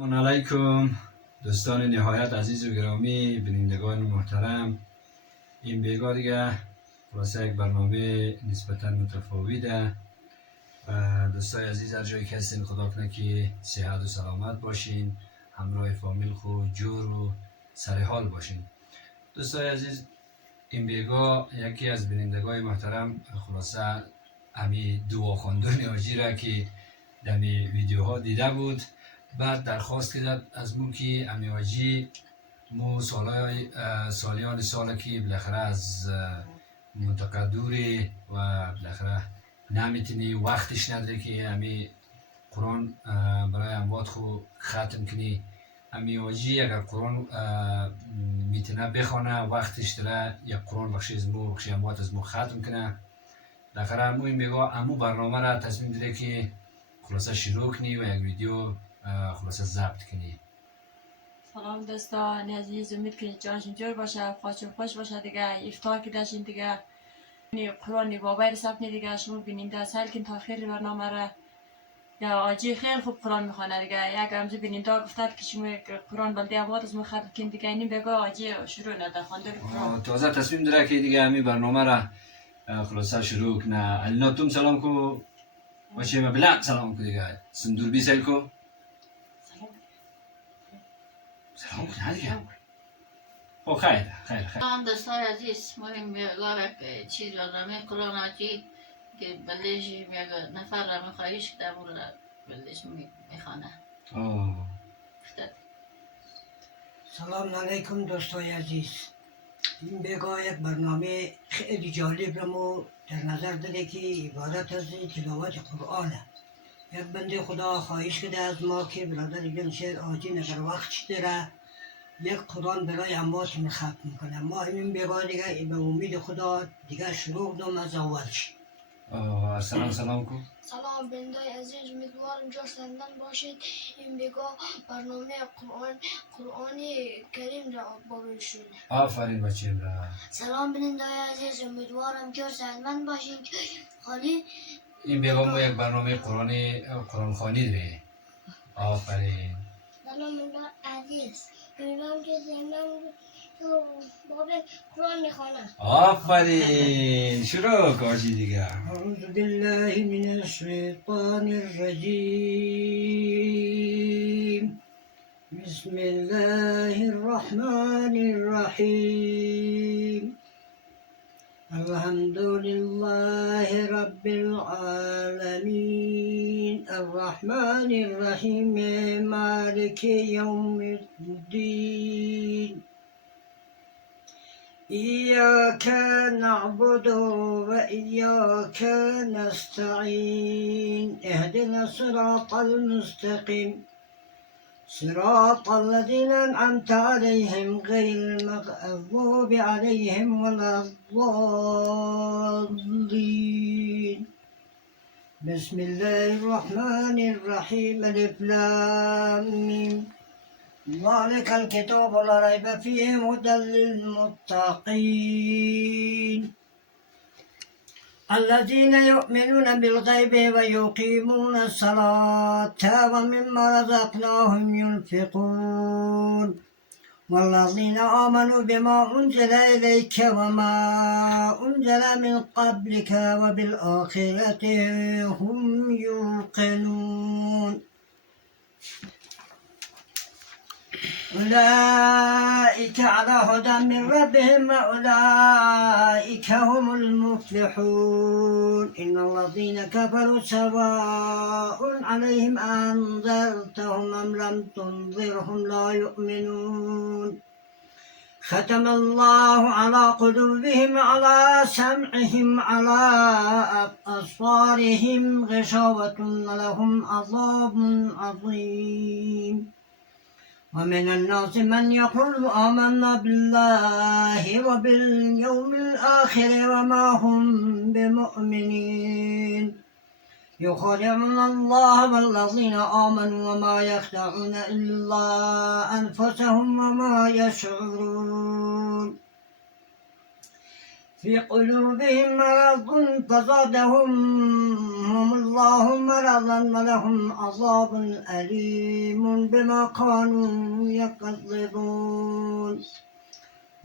سلام علیکم دوستان نهایت عزیز و گرامی، بینندگان محترم. این بیگاه دیگه خلاصه یک برنامه نسبتا متفاوته و دوستای عزیز هر جایی که هستین خدا کنه که صحت و سلامت باشین، همراه فامیل خود جور و سر حال باشین. دوستای عزیز، این بیگاه یکی از بینندگان محترم خلاصه امی دعا خواندن آجی را که در ویدیوها دیده بود، بعد درخواست کرد از مو که امی آجی مو سالیان سال که بالاخره از منطقه دوری و بالاخره نمیتونی وقتش نداره که امی قرآن برای اموات خو ختم کنی. امی آجی اگر قرآن میتونه بخونه وقتش داره یک قرآن بخشی از مو بخشی اموات از مو ختم کنه. بالاخره امو این میگه امو برنامه را تصمیم داره که خلاصه شروع کنی و یک ویدیو خلاصه ضبط کنی. سلام دوستان عزیز، امید که جانشون جور باشه، خوشون خوش باشه. دیگه افطار که داشتین دیگه قرآن بابای رسفت دیگه شما بیننده سال که تا آخر برنامه را یا آجی خیلی خوب قرآن میخوانه دیگه. یک همزه بیننده گفتد که شما قرآن بلده اموات از مخاطب کن دیگه، اینی بگو آجی شروع نده خواندن قرآن. تازه تصمیم داره که دیگه همین برنامه را خلاصه شروع کنه. علینا توم سلام کو باشه ما بلند سلام کو دیگه سندور بی سل کو سلام کنه دیگه. خب خیر سلام دوستان عزیز، ما این یک چیز برنامه قرآن آجی که بلدش یک نفر را میخواهیش که در مورد بلدش میخوانه. سلام علیکم دوستای عزیز. این بگاه یک برنامه خیلی جالب رو در نظر داره که عبارت از تلاوت قرآنه. یک بنده خدا خواهش کرده از ما که برادر جمشید آجی اگر وقتش داره یک قرآن برای اموات ختم میکنه. ما این بگاه دیگه به امید خدا دیگه شروع دم از اولش. سلام کو سلام بندای عزیز، امیدوارم جور سندن باشید. این بگاه برنامه قرآنی کریم را ببینید. آفرین بچیم را. سلام بندای عزیز، امیدوارم جور سندن باشید. خالی این بیگاه ما یک برنامه قرآن خوانی داره. آفرین. سلام بندای عزیز، امیدوارم جور سندن تو باب قرآن میخوانم. آفرین. شروع کاشی دیگه. اعوذ بالله من الشیطان الرجیم. بسم الله الرحمن الرحیم. الحمد لله رب العالمين الرحمن الرحيم مالك يوم الدين إياك نعبد وإياك نستعين اهدنا الصراط المستقيم صراط الذين أنعمت عليهم غير المغضوب عليهم ولا الضالين. بسم الله الرحمن الرحيم الف لام ميم ذلك الكتاب لا ريب فيه هدى للمتقين الذين يؤمنون بالغيب ويقيمون الصلاة ومما رزقناهم ينفقون والذين آمنوا بما أنزل إليك وما أنزل من قبلك وبالآخرة هم يوقنون أولئك على هدى من ربهم وأولئك هم المفلحون إن الذين كفروا سواء عليهم أنذرتهم أم لم تنذرهم لا يؤمنون ختم الله على قلوبهم على سمعهم على أبصارهم غشاوة لهم عذاب عظيم ومن الناس من يقول آمنا بالله وباليوم الآخر وما هم بمؤمنين يخادعون الله والذين آمنوا وما يخدعون إلا أنفسهم وما يشعرون في قلوبهم مرض فزادهم الله مرضا ولهم عذاب أليم بما كانوا يكذبون.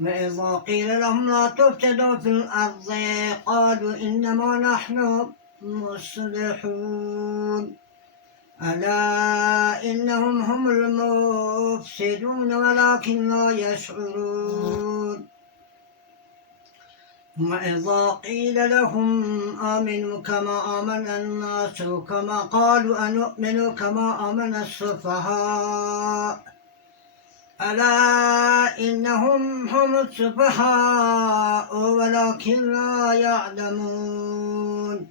وإذا قيل لهم لا تفسدوا في الأرض قالوا إنما نحن مصلحون ألا إنهم هم المفسدون ولكن لا يشعرون. وإذا قيل لهم آمنوا كما آمن الناس كما قالوا أنؤمن كما آمن السفهاء ألا إنهم هم السفهاء ولكن لا يعلمون.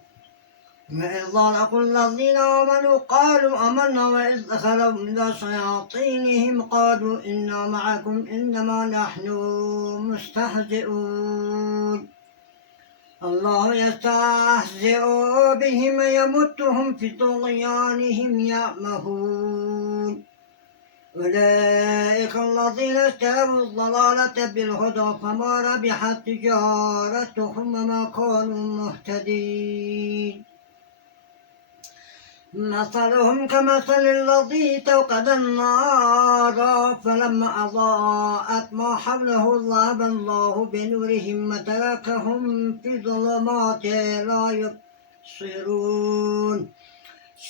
وإذا لقوا الذين آمنوا قالوا آمنا وإذ خلوا إلى شياطينهم قالوا إنا معكم إنما نحن مستهزئون. الله يستهزئ بهم ويمدهم في طغيانهم يعمهون. أولئك الذين اشتروا الضلالة بالهدى فما ربحت تجارتهم وما كانوا مهتدين. مثلهم كمثل الذي توقد النار فلما أضاءت ما حوله ذهب الله بنورهم وتركهم في ظلمات لا يبصرون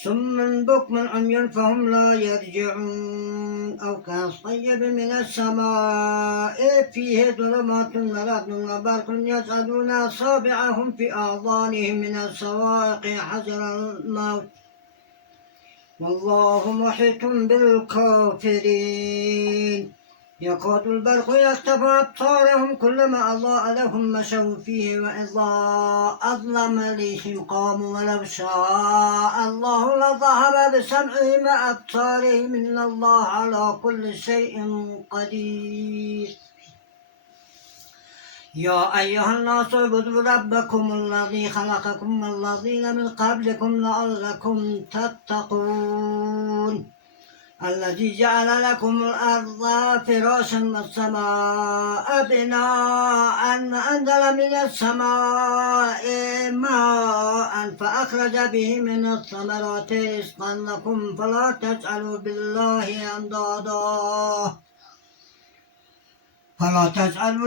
صم بكم عمي فهم لا يرجعون. أو كصيب من السماء فيه ظلمات ورعد وبرق يسعدون أصابعهم في آذانهم من الصواعق حذر الموت والله محيط بالكافرين. يكاد البرق يخطف أبصارهم كلما أضاء لهم مشوا فيه وإذا أظلم عليهم قاموا ولو شاء الله لذهب بسمعهم وأبصارهم إن الله على كل شيء قدير. يا أيها الناس اعبدوا ربكم الذي خلقكم والذين من قبلكم لعلكم تتقون. الذي جعل لكم الأرض فراشا والسماء بناء وأنزل من السماء ماء فأخرج به من الثمرات رزقا لكم فلا تجعلوا بالله أندادا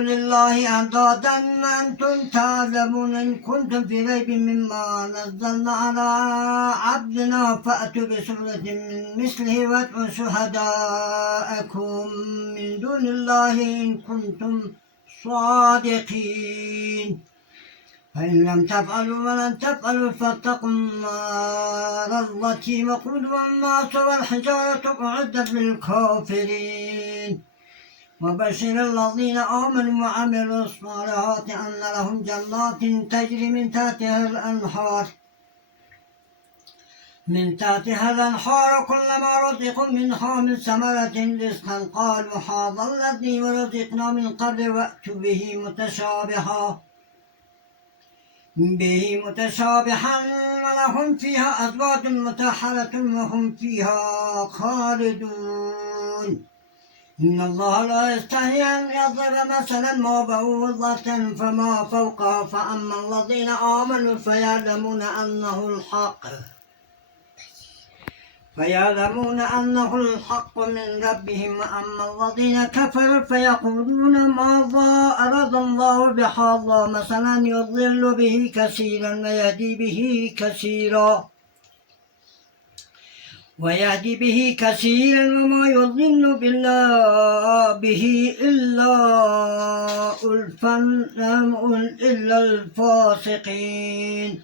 لله أندادا أنتم تعلمون. إن كنتم في ريب مما نزلنا على عبدنا فأتوا بسورة من مثله وادعوا شهداءكم من دون الله إن كنتم صادقين. فإن لم تفعلوا ولن تفعلوا فاتقوا النار التي وقودها الناس والحجارة أعدت للكافرين. وبشر الذين آمنوا وعملوا الصالحات أن لهم جنات تجري من تحتها الأنهار كلما رزقوا منها من ثمرة رزقا قالوا هذا الذي رزقنا من قبل وأتوا به متشابها ولهم فيها أزواج مطهرة وهم فيها خالدون. إن الله لا يستحي أن يضرب مثلا ما بعوضة فما فوقها فأما الذين آمنوا فيعلمون أنه الحق من ربهم وأما الذين كفروا فيقولون ماذا أراد الله بهذا مثلا يضل به كثيرا ويهدي به كثيرا وما يضل به إلا الفاسقين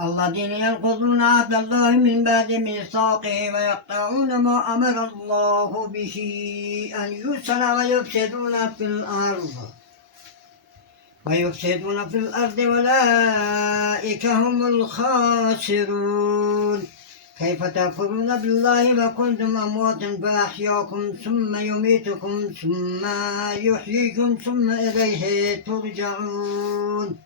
الذين ينقضون عهد الله من بعد ميثاقه ويقطعون ما أمر الله به أن يوصل ويفسدون في الأرض أولئك هم الخاسرون. كيف تكفرون بالله وكنتم أمواتا فأحياكم ثم يميتكم ثم يحييكم ثم إليه ترجعون.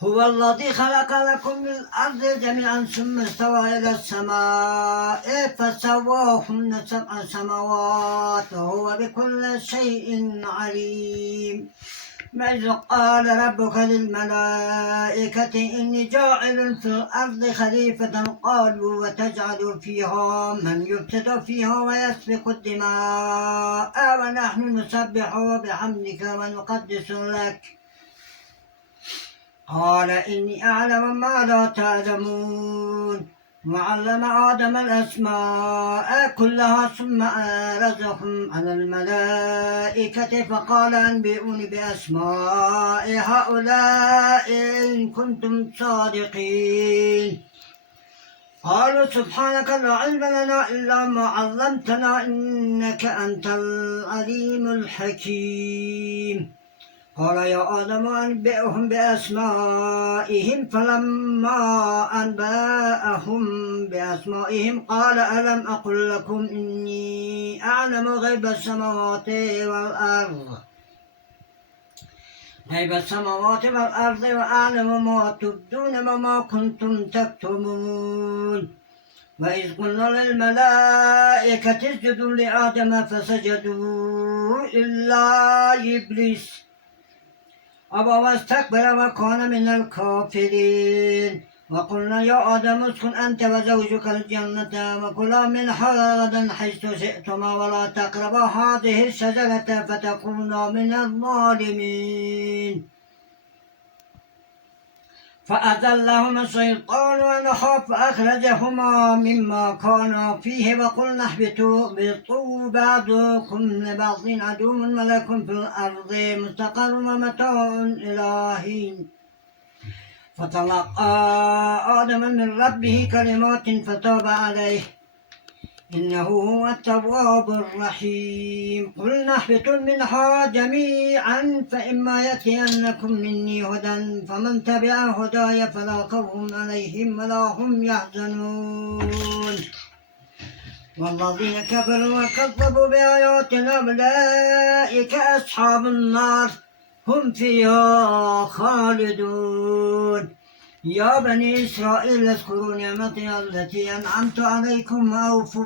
هو الذي خلق لكم من الأرض جميعا ثم استوى إلى السماء فسواهن 7 سماوات وهو بكل شيء عليم. وإذ قال ربك للملائكة إني جاعل في الأرض خليفة قالوا وتجعل فيها من يفسد فيها ويسفك الدماء ونحن نسبح بحمدك ونقدس لك قال إني أعلم ما لا تعلمون وعلم آدم الأسماء كلها ثم أعرضهم على الملائكة فقال أنبئوني بأسماء هؤلاء إن كنتم صادقين قالوا سبحانك لا علم لنا إلا ما علمتنا إنك أنت العليم الحكيم قال يا آدم أنبئهم بأسمائهم فلما أنبأهم بأسمائهم قال ألم أقل لكم إني أعلم غيب السماوات والأرض وأعلم ما تبدون وما كنتم تكتمون وإذ قلنا للملائكة اسجدوا لآدم فسجدوا إلا إبليس أبى واستكبر وكان من الكافرين وقلنا يا آدم اسكن أنت وزوجك الجنة وكلا منها رغدا حيث شئتما ولا تقربا هذه الشجرة فتكونا من الظالمين فأذلهما الشيطان عنها فأخرجهما مما كانا فيه وقلنا اهبطوا بعضكم لبعض عدو ولكم في الأرض مستقر ومتاع إلى حين فتلقى آدم من ربه كلمات فتاب عليه إنه هو التواب الرحيم قلنا اهبطوا منها جميعا فإما يأتينكم مني هدى فمن تبع هداي فلا خوف عليهم ولا هم يحزنون والذين كفروا وكذبوا بآياتنا أولئك أصحاب النار هم فيها خالدون يا بني إسرائيل اذكروا نعمتي التي أنعمت عليكم وأوفوا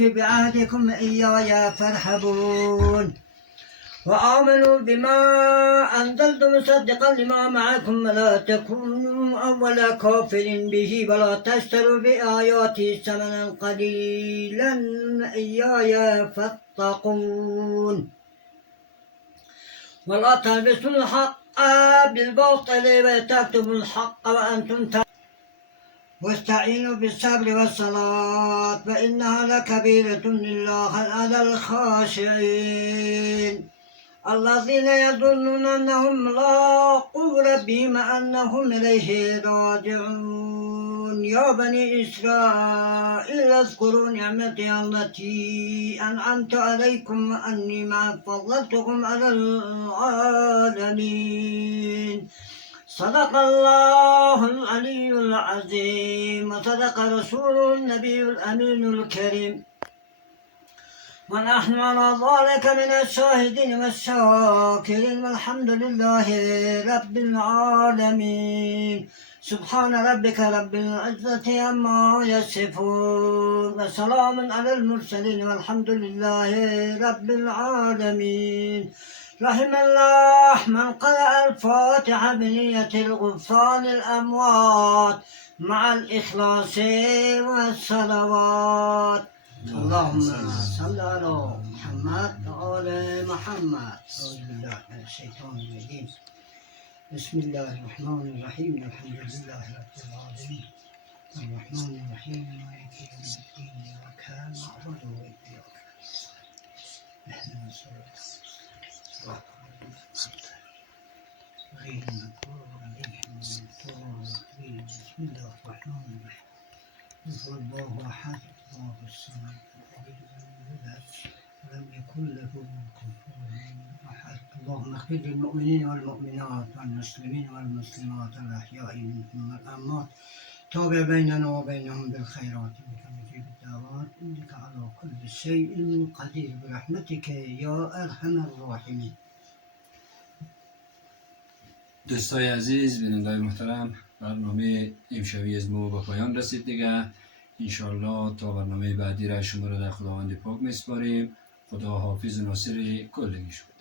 بعهدكم إياي فارهبون وآمنوا بما أنزلت مصدقا لما معكم ولا تكونوا أول كافر به ولا تشتروا بآياتي ثمنا قليلا إياي فاتقون ولا تلبسوا الحق بالباطل وتكتموا الحق وأنتم تعلمون واستعينوا بالصبر والصلاة فإنها لكبيرة إلا على الخاشعين الذين يظنون أنهم ملاقو ربهم أنهم إليه راجعون يا بني إسرائيل اذكروا نعمتي التي أنعمت عليكم وأني ما فضلتكم على العالمين صدق الله العلي العظيم وصدق رسوله النبي الأمين الكريم ونحن على ذلك من الشاهدين والشاكرين والحمد لله رب العالمين سبحان ربك رب العزة عما يصفون وسلام على المرسلين والحمد لله رب العالمين رحم الله من قرأ الفاتحة بنية الغفران الأموات مع الإخلاص والصلوات اللهم صل على محمد وآل محمد أعوذ بالله من الشيطان الرجيم بسم الله الرحمن الرحيم الحمد لله رب العالمين الرحمن الرحيم مالك يوم الدين إياك نعبد وإياك نستعين غير المغضوب عليهم ولا الضالين بسم الله الرحمن الرحيم قل هو الله أحد الله الصمد ولم يكن له كفوا أحد اللهم اغفر للمؤمنين والمؤمنات والمسلمين والمسلمات الأحياء منهم والأموات تابع بيننا وبينهم بالخيرات إنك مجيب الدعوات إنك على كل شيء قدير برحمتك يا أرحم الراحمين. دوستای عزیز بینندگان محترم برنامه امشبی از ما به پایان رسید دیگه انشالله تا برنامه بعدی را شما را در خداوند پاک میسپاریم خدا حافظ و ناصر کل شما.